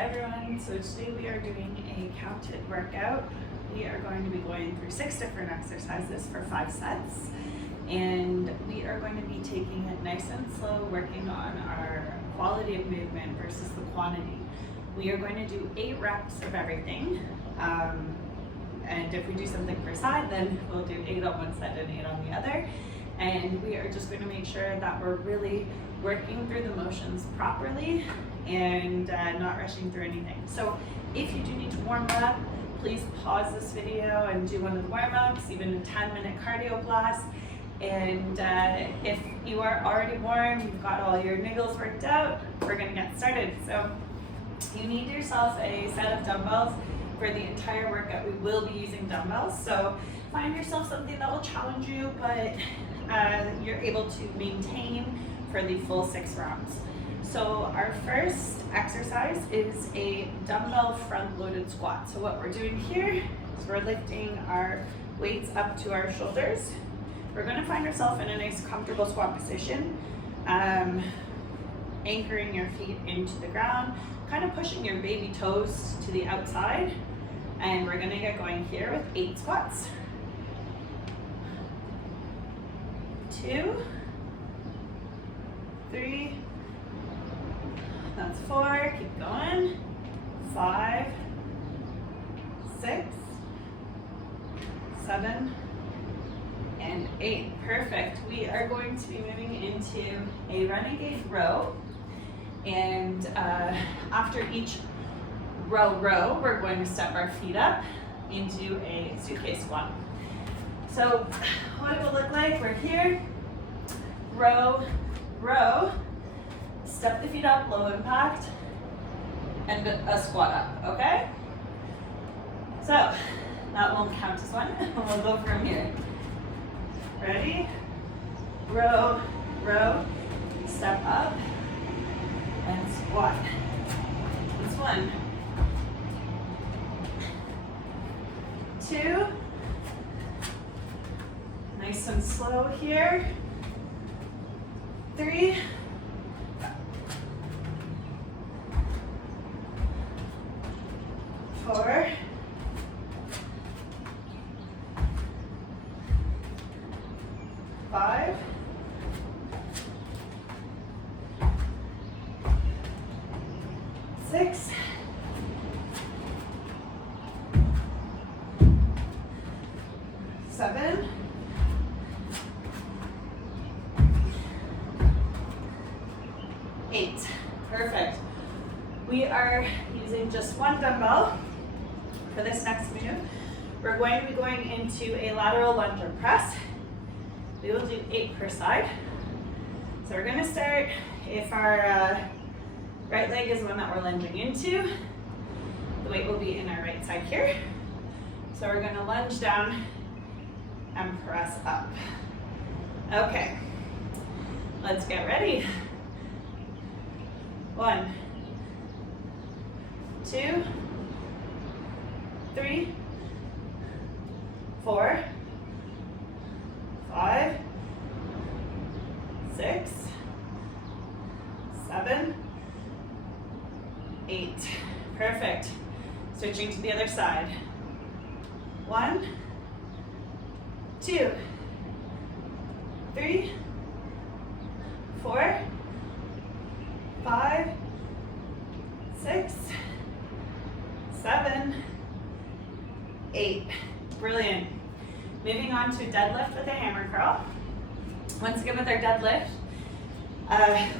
Hi everyone, so today we are doing a counted workout. We are going to be going through 6 different exercises for 5 sets, and we are going to be taking it nice and slow, working on our quality of movement versus the quantity. We are going to do 8 reps of everything, and if we do something per side, then we'll do 8 on one side and 8 on the other. And we are just going to make sure that we're really working through the motions properly and not rushing through anything. So if you do need to warm up, please pause this video and do one of the warm-ups, even a 10-minute cardio class. And if you are already warm, you've got all your niggles worked out, we're going to get started. So you need yourself a set of dumbbells for the entire workout. We will be using dumbbells, so find yourself something that will challenge you, but you're able to maintain for the full 6 rounds. So our first exercise is a dumbbell front-loaded squat. So what we're doing here is we're lifting our weights up to our shoulders. We're going to find ourselves in a nice comfortable squat position, anchoring your feet into the ground, kind of pushing your baby toes to the outside, and we're going to get going here with 8 squats. 2, 3, that's 4, keep going, 5, 6, 7, and 8. Perfect. We are going to be moving into a renegade row, and after each row, we're going to step our feet up into a suitcase squat. So what it will look like, we're here, row, step the feet up, low impact, and a squat up, okay? So that won't count as one, we'll go from here. Ready? Row, step up, and squat. That's 1. 2. Nice and slow here. 3. 4. 5. 6. 7. 8. Perfect. We are using just one dumbbell for this next move. We're going to be going into a lateral lunge or press. We will do 8 per side. So we're going to start, if our right leg is one that we're lunging into, the weight will be in our right side here. So we're going to lunge down and press up. Okay, let's get ready. 1, 2, 3, 4, 5, 6, 7, 8. Perfect. Switching to the other side. 1, 2, 3, 4, 5, 6, 7, 8. Brilliant. Moving on to deadlift with a hammer curl. Once again with our deadlift,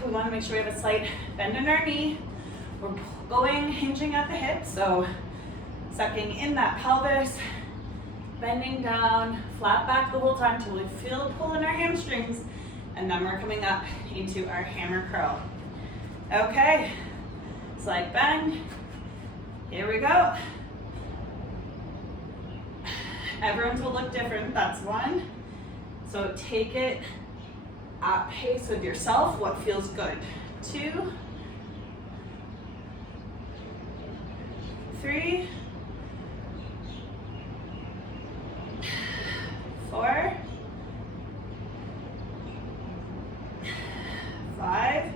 we want to make sure we have a slight bend in our knee. We're going, hinging at the hip, so sucking in that pelvis, bending down, flat back the whole time till we feel a pull in our hamstrings, and then we're coming up into our hammer curl. Okay, slight bend. Here we go. Everyone's will look different, that's 1. So take it at pace with yourself, what feels good. 2, 3, 4, 5,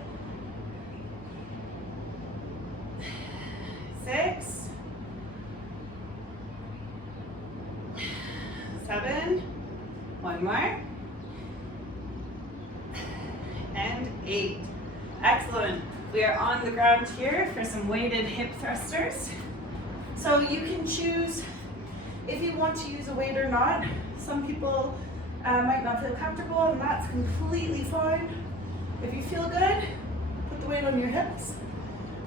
Excellent. We are on the ground here for some weighted hip thrusters. So you can choose if you want to use a weight or not. Some people might not feel comfortable, and that's completely fine. If you feel good, put the weight on your hips.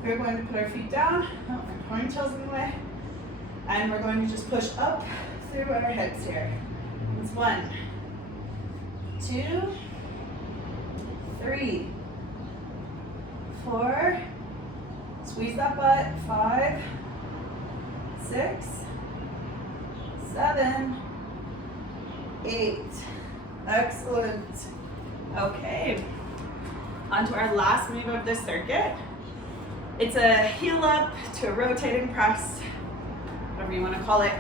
We're going to put our feet down. Oh, my ponytail's in the way. And we're going to just push up through our hips here. It's 1, 2, 3, 4, squeeze that butt, 5, 6, 7, 8. Excellent. Okay, on to our last move of this circuit. It's a heel up to a rotating press, whatever you want to call it.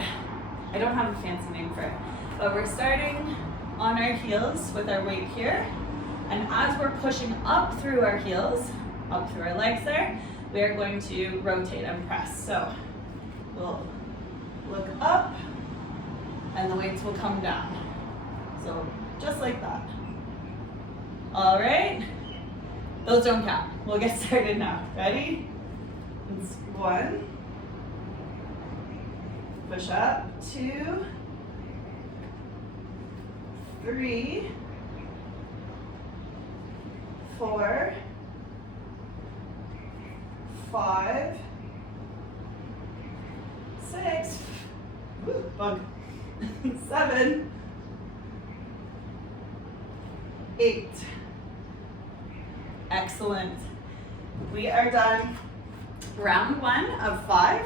I don't have a fancy name for it, but we're starting on our heels with our weight here. And as we're pushing up through our heels, up through our legs there, we are going to rotate and press. So we'll look up and the weights will come down. So just like that. All right, those don't count. We'll get started now. Ready? It's 1, push up, 2, 3, 4, 5, 6, bug, 7, 8. Excellent. We are done round 1 of 5,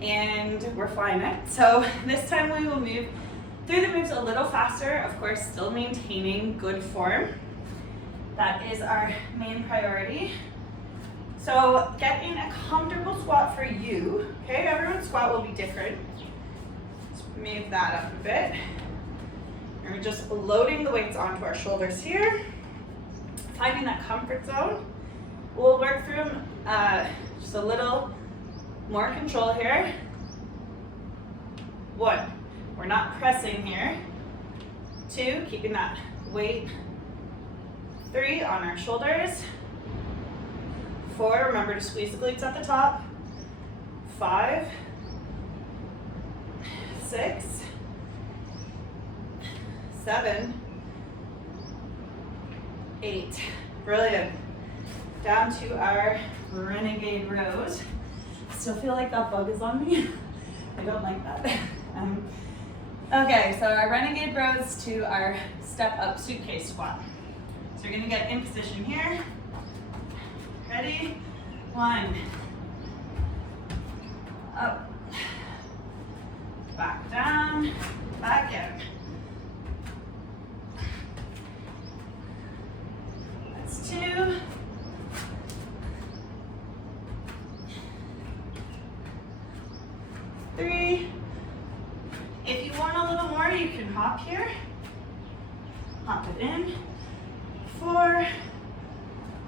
and we're flying it. So this time we will move through the moves a little faster, of course, still maintaining good form. That is our main priority. So get in a comfortable squat for you. Okay, everyone's squat will be different. Let's move that up a bit. And we're just loading the weights onto our shoulders here, finding that comfort zone. We'll work through them just a little more control here. 1, we're not pressing here. 2, keeping that weight. 3, on our shoulders. 4, remember to squeeze the glutes at the top. 5, 6, 7, 8. Brilliant. Down to our renegade rows. Still feel like that bug is on me. I don't like that. Okay, so our renegade rows to our step up suitcase squat. So you're gonna get in position here. Ready? 1, up, back down, back in. That's 2. 3. If you want a little more, you can hop here. Hop it in. 4.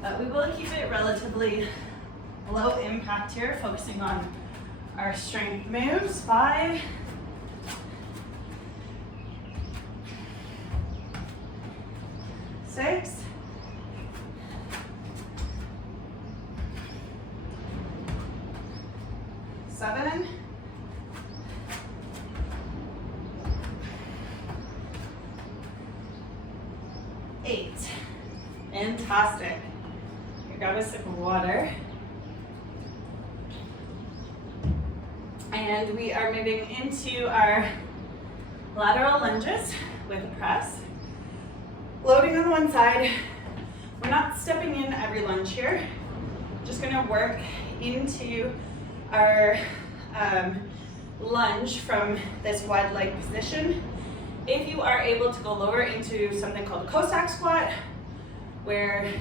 But we will keep it relatively low impact here, focusing on our strength moves. 5. 6. 7. 8. Fantastic. Grab a sip of water. And we are moving into our lateral lunges with a press. Loading on one side. We're not stepping in every lunge here. Just gonna work into our lunge from this wide leg position. If you are able to go lower into something called a Cossack squat, where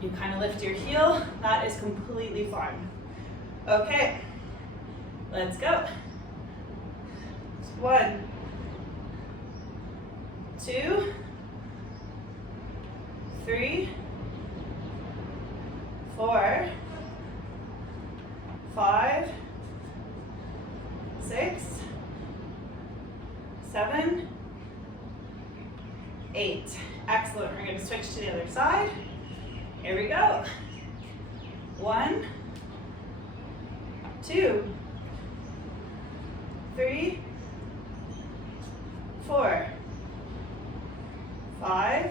you kind of lift your heel, that is completely fine. Okay, let's go. 1, 2, 3, 4, 5, 6, 7, 8. Excellent. We're going to switch to the other side. Here we go. 1, 2, 3, 4, 5,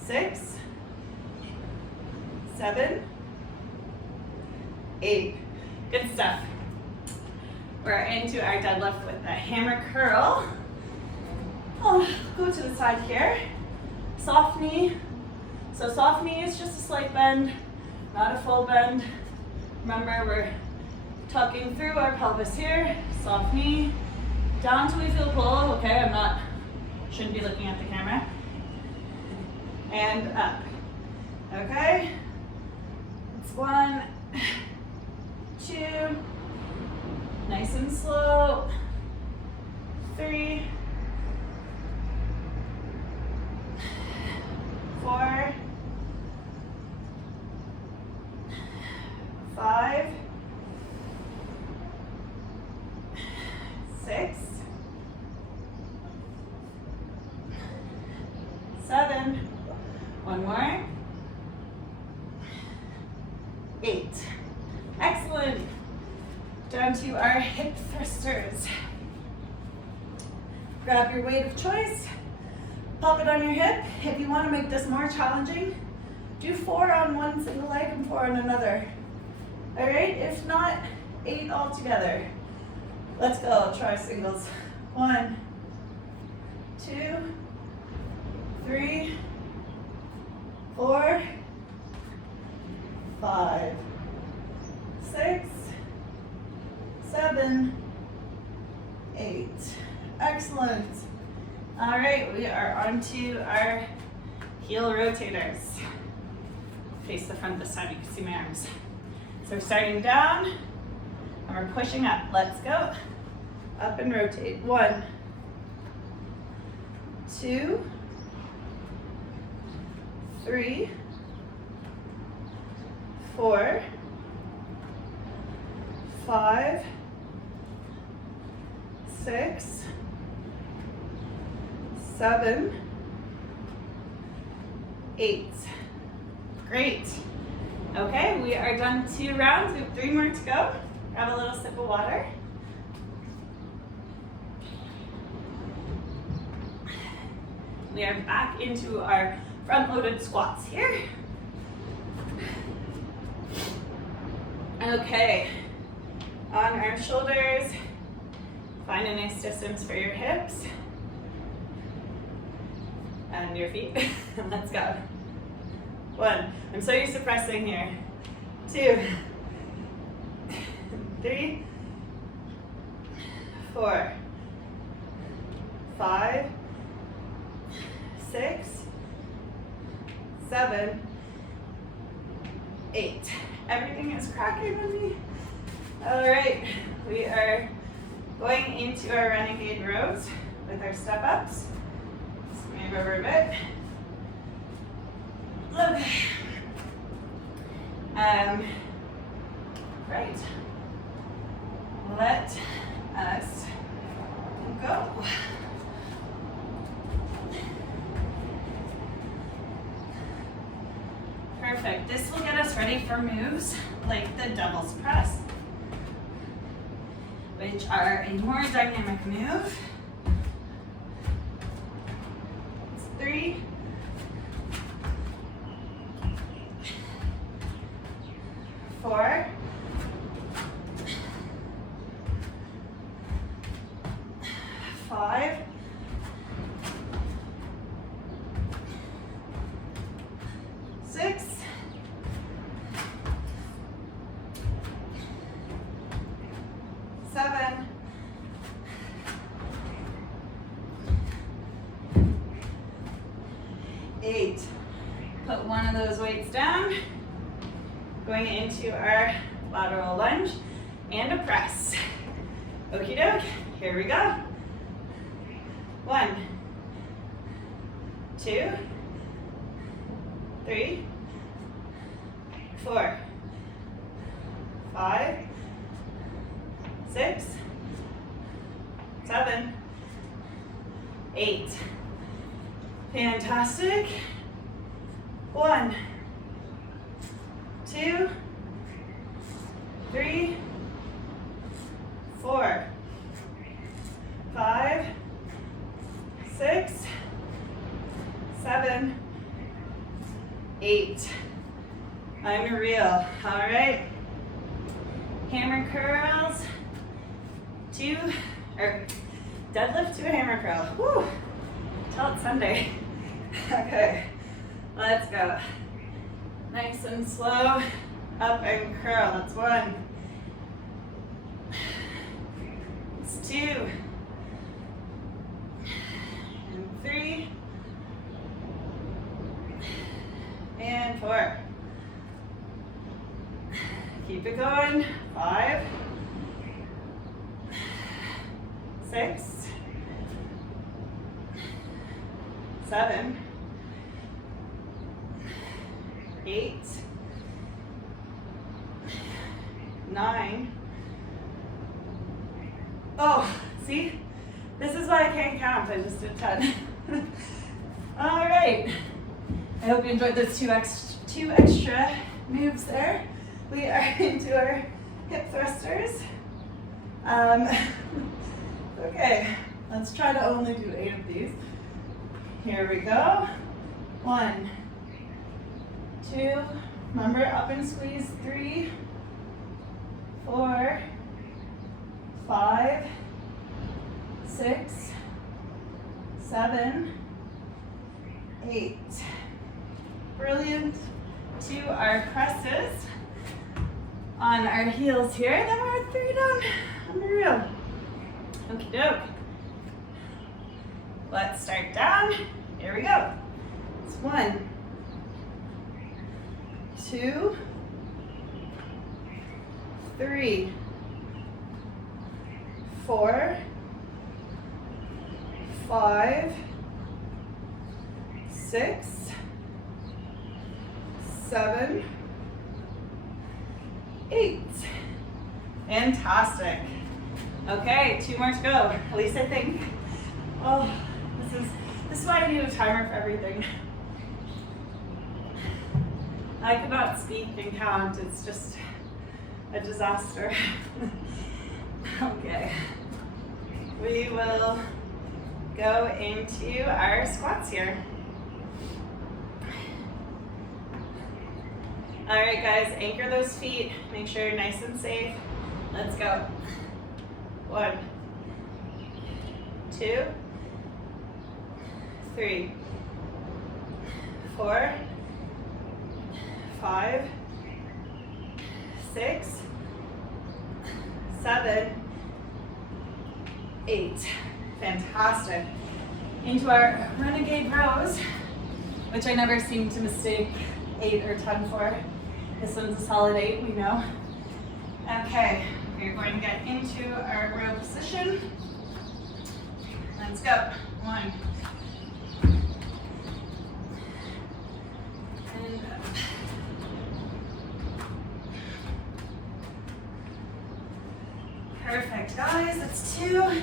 6, 7, 8. Good stuff. We're into our deadlift with the hammer curl. I'll go to the side here. Soft knee. So soft knee is just a slight bend, not a full bend. Remember, we're tucking through our pelvis here. Soft knee. Down till we feel pull. Okay, shouldn't be looking at the camera. And up. Okay. It's 1, 2, nice and slow. 3, 4, 5, 6, 7, one more, 8. Excellent. Down to our hip thrusters. Grab your weight of choice, pop it on your hip. If you want to make this more challenging, do 4 on one single leg and 4 on another. All right, if not, 8 all together. Let's go, try singles. 1, 2, 3, 4, 5, 6, 7, 8. Excellent. All right, we are on to our heel rotators. Face the front this time, you can see my arms. So we're starting down, and we're pushing up. Let's go. Up and rotate. 1, 2, 3, 4, 5, 6, 7, 8. Great. Okay, we are done 2 rounds. We have 3 more to go. Grab a little sip of water. We are back into our front-loaded squats here. Okay, on our shoulders, find a nice distance for your hips and your feet. Let's go. 1, I'm so used to pressing here. 2, 3, 4, 5, 6, 7, 8. Everything is cracking on me. All right, we are going into our renegade rows with our step ups. Just move over a bit. Okay. Right. Let us go. Perfect. This will get us ready for moves like the dumbbells press, which are a more dynamic move. It's 3, 4, 5, 6, 7, 8. Put one of those weights down. Going into our lateral lunge and a press. Okie doke, here we go. 1, 2, 3, 4, 5, 6, 7, 8. Fantastic. 1, 2, 3, 4, 5, 6, 7, 8. Unreal. All right. Hammer curls. Deadlift to a hammer curl. Woo. Till it's Sunday. Okay. Let's go. Nice and slow. Up and curl. That's 1. It's 2. And 3. And 4. Keep it going. 5. 6. 7. 8. 9. Oh, see? This is why I can't count. I just did 10. All right. I hope you enjoyed those two extra moves there. We are into our hip thrusters. Okay, let's try to only do 8 of these. Here we go. 1, 2, remember up and squeeze. 3, 4, 5, 6, 7, 8. Brilliant. 2 are presses on our heels here. Then we're 3 down. Unreal. Okie doke. Let's start down. Here we go. It's 1, 2, 3, 4, 5, 6, 7, 8. Fantastic. Okay, 2 more to go. At least I think. Oh, this is why I need a timer for everything. I cannot speak and count. It's just a disaster. Okay. We will go into our squats here. All right, guys, anchor those feet. Make sure you're nice and safe. Let's go. 1, 2, 3, 4, 5, 6, 7, 8. Fantastic. Into our renegade rows, which I never seem to mistake 8 or 10 for. This one's a solid 8, we know. Okay, we're going to get into our row position. Let's go. 1. And up. Perfect, guys. That's 2.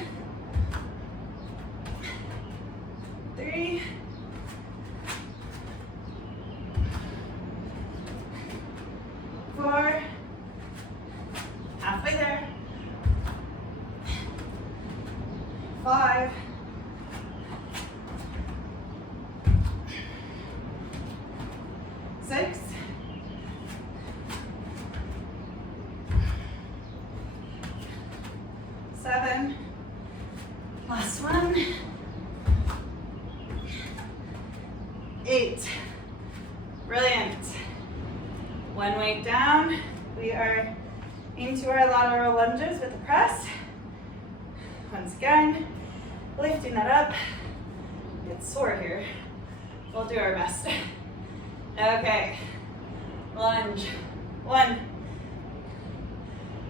3. 4. Halfway there. 5. 6. 7. Last one. 8. Brilliant. 1 weight down. We are into our lateral lunges with the press. Once again, lifting that up. Get sore here. We'll do our best. Okay. Lunge. 1.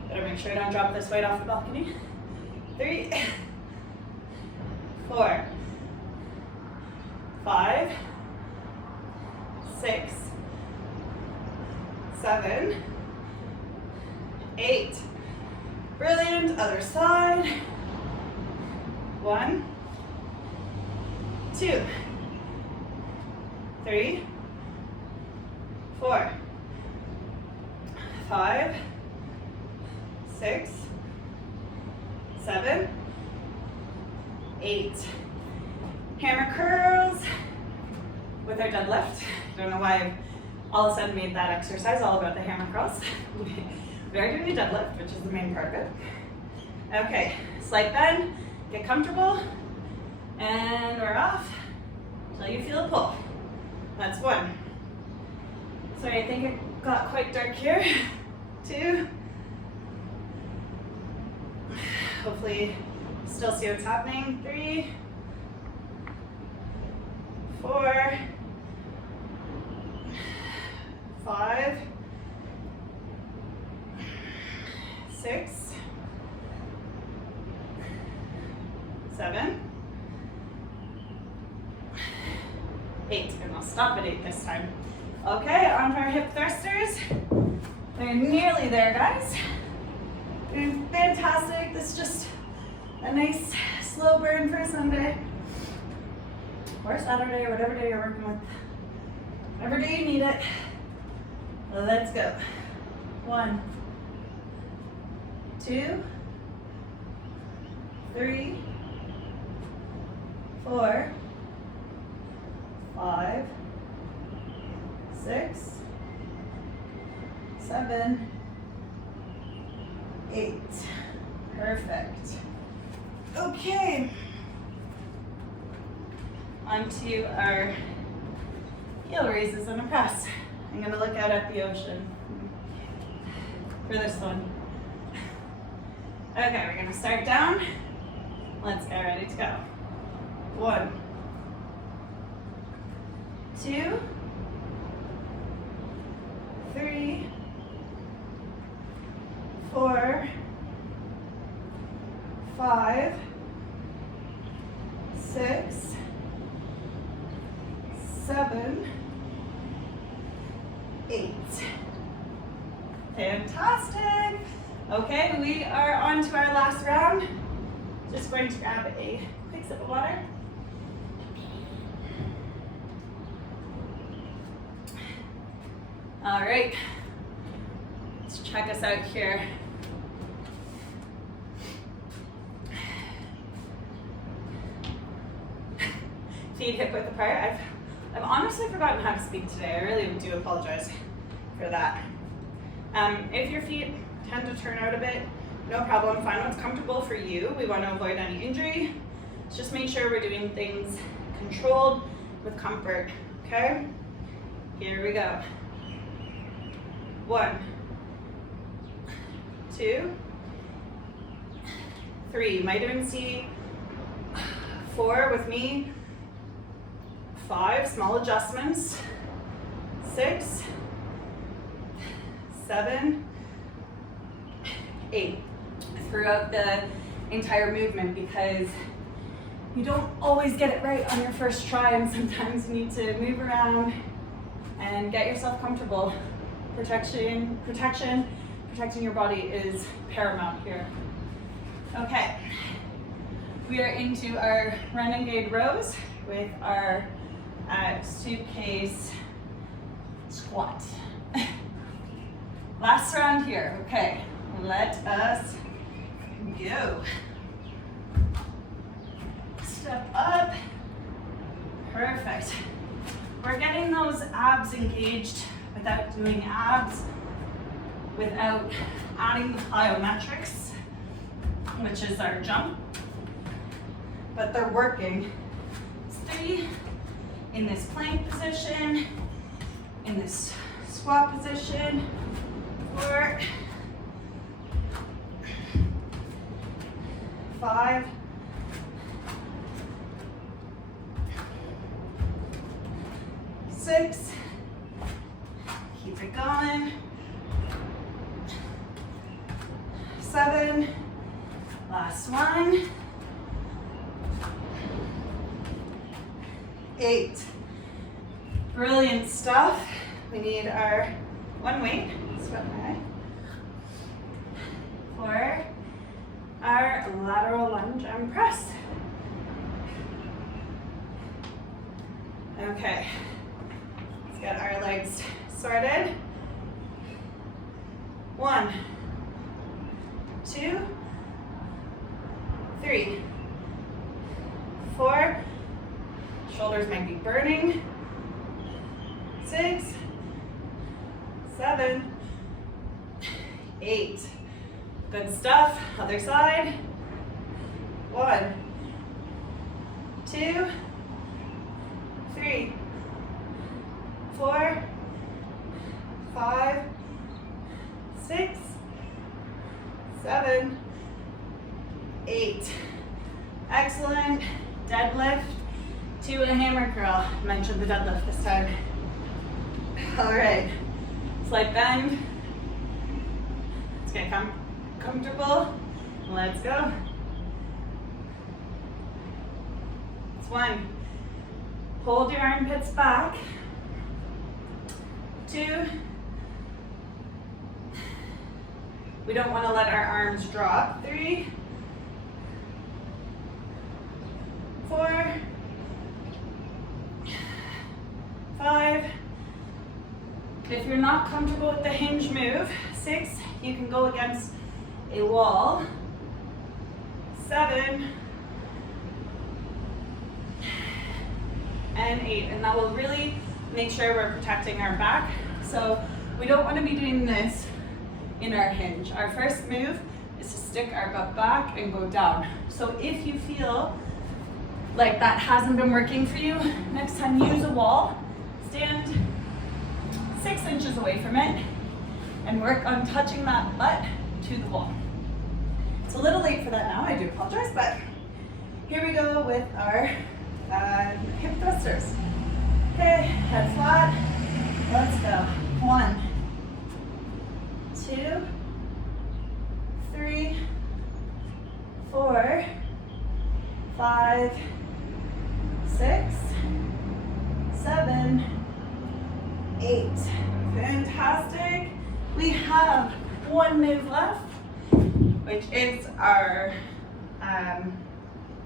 Better make sure I don't drop this weight off the balcony. 3. 4. 5. 6. 7. 8. Brilliant. Other side. 1. 2. 3. 4, 5, 6, 7, 8. Hammer curls with our deadlift. Don't know why I've all of a sudden made that exercise all about the hammer curls. We are doing a deadlift, which is the main part of it. Okay, slight bend, get comfortable, and we're off until you feel a pull. That's 1. Sorry, I think it got quite dark here. 2. Hopefully still see what's happening. 3, 4, 5, 6, 7, 8, and I'll stop at 8 this time. Okay, on to our hip thrusters. They're nearly there, guys. Doing fantastic. This is just a nice slow burn for a Sunday. Or Saturday, or whatever day you're working with. Whatever day you need it. Let's go. 1, 2, 3, 4, 5, 6, 7, 8. Perfect. Okay. Onto our heel raises and a press. I'm going to look out at the ocean for this one. Okay, we're going to start down. Let's get ready to go. 1, 2, 3, 4, 5, 6, 7, 8. Fantastic. Okay, we are on to our last round. Just going to grab a quick sip of water. All right, let's check us out here. Feet hip width apart. I've honestly forgotten how to speak today. I really do apologize for that. If your feet tend to turn out a bit, no problem. Find what's comfortable for you. We want to avoid any injury. Let's just make sure we're doing things controlled with comfort, okay? Here we go. 1, 2, 3. You might even see 4 with me. 5, small adjustments. 6, 7, 8. Throughout the entire movement, because you don't always get it right on your first try, and sometimes you need to move around and get yourself comfortable. Protecting your body is paramount here. Okay, we are into our renegade rows with our suitcase squat. Last round here. Okay, let us go. Step up. Perfect. We're getting those abs engaged without doing abs, without adding the plyometrics, which is our jump, but they're working. 3, in this plank position, in this squat position. 4, 5, 6, keep it going. 7, last one. 8. Brilliant stuff. We need our one weight, sweat my eye, for our lateral lunge and press. Okay, let's get our legs Started. 1, 2, 3, 4. Shoulders might be burning. 6, 7, 8. Good stuff. Other side. 1, 2, 3, 4, 5, 6, 7, 8. Excellent. Deadlift to a hammer curl. Mentioned the deadlift this time. All right. Slight bend. Let's get comfortable. Let's go. It's 1. Hold your armpits back. 2. We don't want to let our arms drop. 3, 4, 5. If you're not comfortable with the hinge move, 6, you can go against a wall. 7, and 8. And that will really make sure we're protecting our back. So we don't want to be doing this in our hinge. Our first move is to stick our butt back and go down. So if you feel like that hasn't been working for you, next time use a wall, stand 6 inches away from it, and work on touching that butt to the wall. It's a little late for that now, I do apologize, but here we go with our hip thrusters. Okay, head flat, let's go. 1, 2, 3, 4, 5, 6, 7, 8. Fantastic. We have 1 move left, which is our,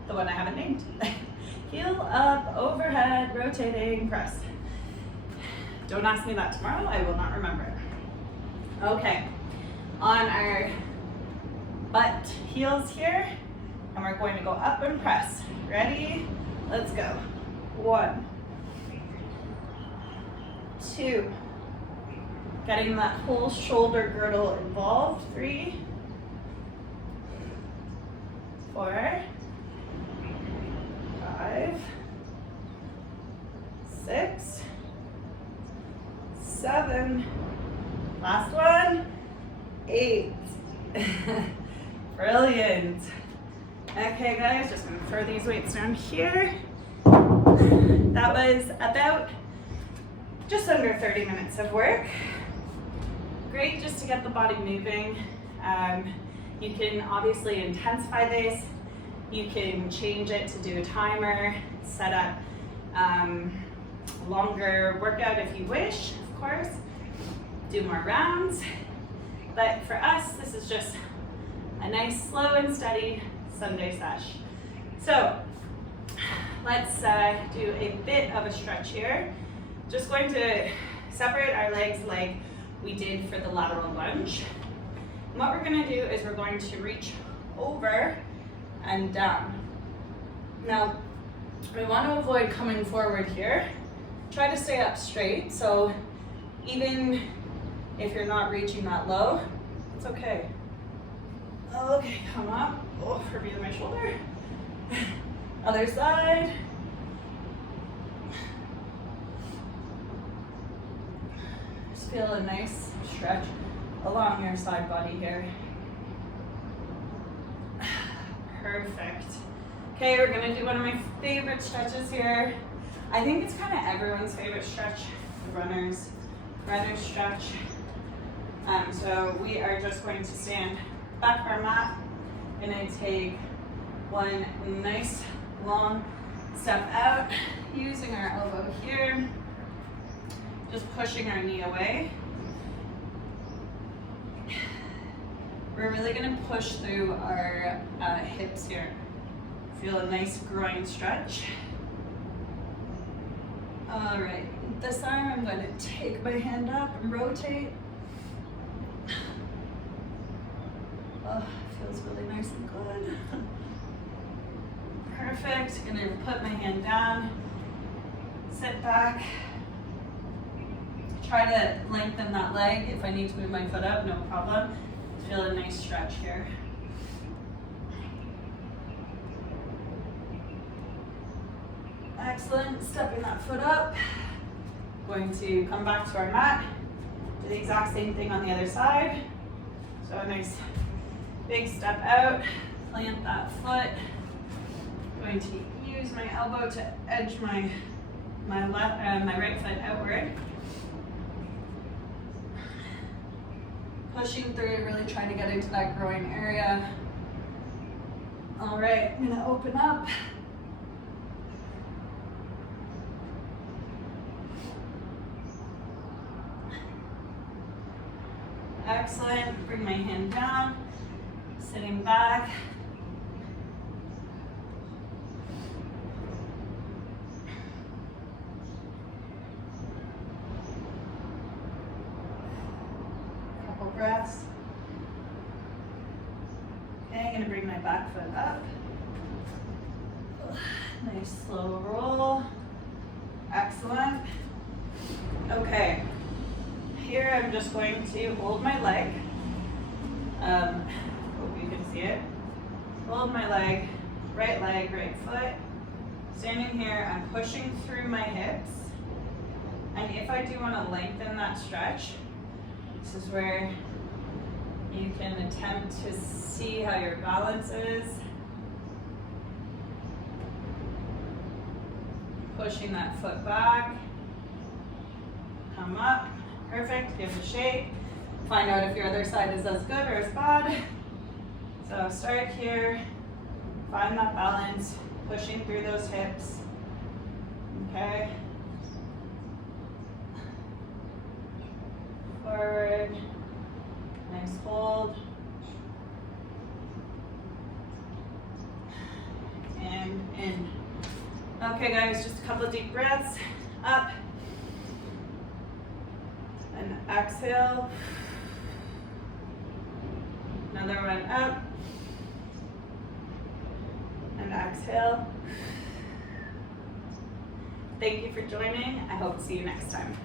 the one I haven't named. Heel up, overhead, rotating press. Don't ask me that tomorrow, I will not remember it. Okay, on our butt heels here, and we're going to go up and press. Ready? Let's go. 1, 2, getting that whole shoulder girdle involved. 3, 4, 5, 6, 7, last one, 8. Brilliant. Okay guys, just gonna throw these weights down here. That was about just under 30 minutes of work. Great just to get the body moving. You can obviously intensify this. You can change it to do a timer, set up a longer workout if you wish, of course. Do more rounds. But for us, this is just a nice slow and steady Sunday sesh. So let's do a bit of a stretch here. Just going to separate our legs like we did for the lateral lunge. And what we're gonna do is we're going to reach over and down. Now, we want to avoid coming forward here. Try to stay up straight, so even if you're not reaching that low, it's okay. Okay, come up. Oh, review my shoulder. Other side. Just feel a nice stretch along your side body here. Perfect. Okay, we're gonna do one of my favorite stretches here. I think it's kind of everyone's favorite stretch, the runner's stretch. So we are just going to stand back of our mat. Gonna take one nice long step out, using our elbow here, just pushing our knee away. We're really gonna push through our hips here. Feel a nice groin stretch. All right, this arm, I'm going to take my hand up and rotate. Oh, feels really nice and good. Perfect. Gonna put my hand down, sit back. Try to lengthen that leg. If I need to move my foot up, no problem. Feel a nice stretch here. Excellent. Stepping that foot up. Going to come back to our mat. Do the exact same thing on the other side. So a nice big step out. Plant that foot. Going to use my elbow to edge my right foot outward. Pushing through, really trying to get into that groin area. All right, I'm gonna open up. Excellent, bring my hand down, sitting back. Breaths. Okay, I'm gonna bring my back foot up. Nice slow roll. Excellent. Okay, here I'm just going to hold my leg. Hope you can see it. Hold my leg, right foot. Standing here, I'm pushing through my hips. And if I do want to lengthen that stretch, this is where you can attempt to see how your balance is. Pushing that foot back. Come up. Perfect. Give it a shake. Find out if your other side is as good or as bad. So start here. Find that balance. Pushing through those hips. Okay. Forward. Nice hold. And in. Okay guys, just a couple of deep breaths. Up. And exhale. Another one up. And exhale. Thank you for joining. I hope to see you next time.